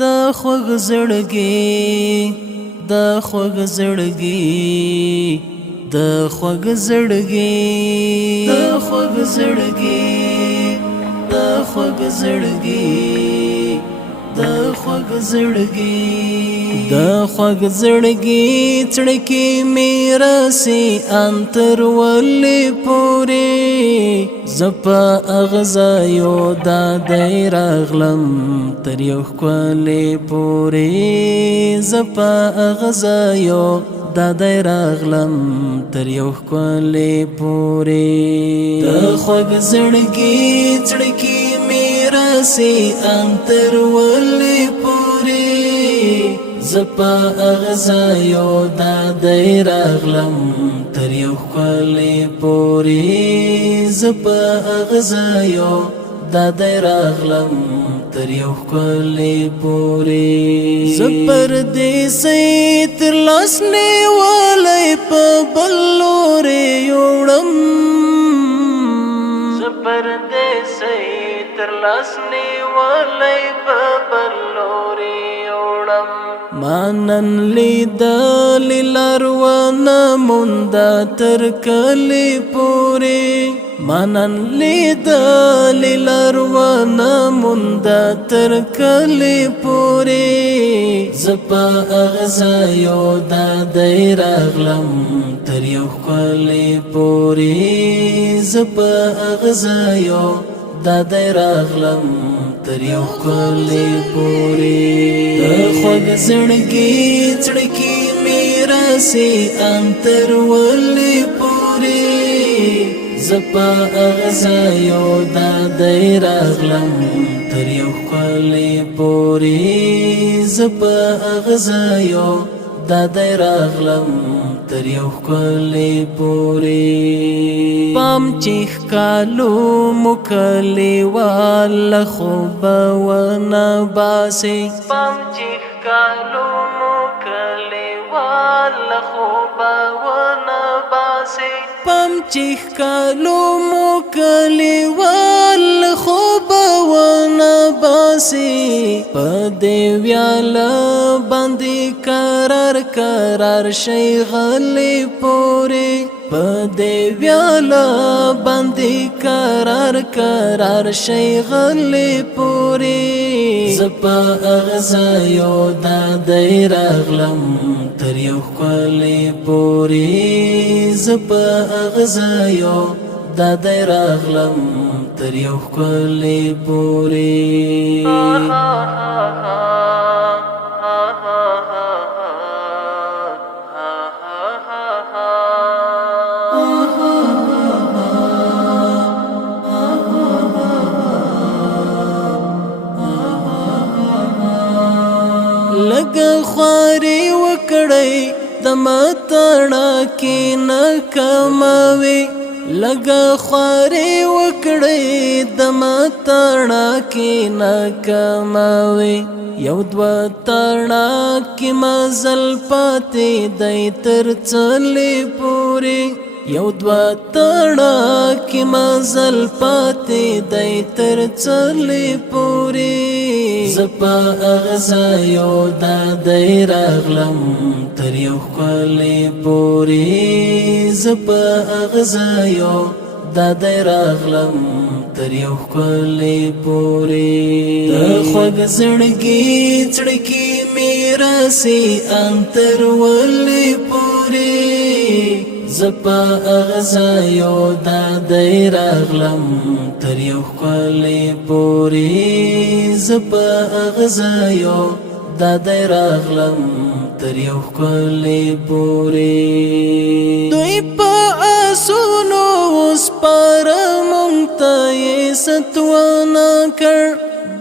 د خوږ زړګي د خوږ زړګي د خوږ زړګي د خوږ زړګي د خوږ زړګي د خوږ زړګي د خوږ زړګي چړکی میراسي انتر ولې پوري زپا اغزایو دا دی راغلم تر یو ښکلې پوري زپا اغزایو دا دی راغلم تر یو ښکلې پوري د خوږ زړګي چړکی میراسي انتر ولې پوري زپا اغزایو دا دی راغلم تر یو ښکلې پوري زپا اغزایو دا دی راغلم تر یو ښکلې پوري زپر دیسۍ تر لاس نیولی په بل لورې یوړم زپر دیسۍ تر لاس نیولی په بل لورې یوړم مانن لیدلې لار ونه مونده تر کلي پوري مانن لیدلې لار ونه مونده تر کلي پوري زپا اغزایو دا دی راغلم تر یو ښکلې پوري زپا اغزایو دا دی راغلم تر یو ښکلې پوري د خوږ زړګي چړکی میراسي انتر ولې پوري زپا اغزایو دا دی راغلم تر یو ښکلې پوري زپا اغزایو دا دی راغلم تر یو ښکلې پوري پام چې ښکالو مو کلیوال خوبه ونه باسي پام چې ښکالو مو کلیوال خوبه ونه باسي پام چې ښکالو مو کلیوال خوبه ونه باسي په دې ویاله باندې قرار شي غلې پوري په دې ویاله باندې قرار شي غلې پوري زپا اغزایو دا دی راغلم تر یو ښکلې پوري زپا اغزایو دا دی راغلم تر یو ښکلې پوري لگا خواري وکړی د ماتانا کې ناکاموي لگا خواري وکړی د ماتانا کې ناکاموي یو دوا تانا کې مزل پاتې دی تر څلې پوري یو دوا تانا کې مزل پاتې دی تر څلې پوري زپا اغزایو دا دی راغلم تر یو ښکلې پوري زپا اغزایو دا دی راغلم تر یو ښکلې پوري د خوږ زړګي چړکی میراسي انتر ولې پوري زپا اغزایو دا دی راغلم تر یو ښکلې پوري زپا اغزایو دا دی راغلم تر یو ښکلې پوري دوی په آسونو سپاره مونږ ته یې ستوانه کړ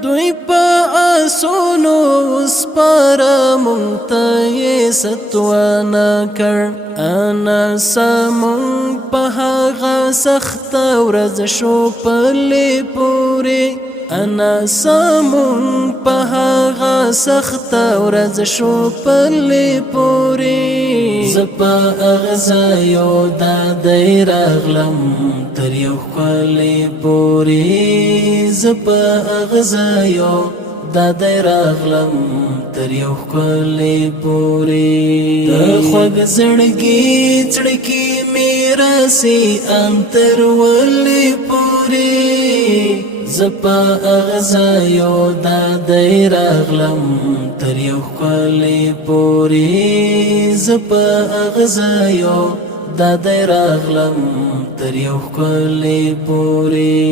دوی په آسونو سپاره مونږ ته یې ستوانه کړ انا سمون په هغه سخته ورځ شو پلې پوري انا سمون په هغه سخته ورځ شو پلې پوري زپا اغزایو دا دی راغلم تر یو ښکلې پوري زپا اغزایو دادی راغلم تر یو ښکلی پورې د خوږ زړګي څړکي مې راسي ان تر ولې پورې زه په هغه ځایو دادی راغلم تر یو ښکلی پورې زه په هغه ځایو دادی راغلم تر یو ښکلی پورې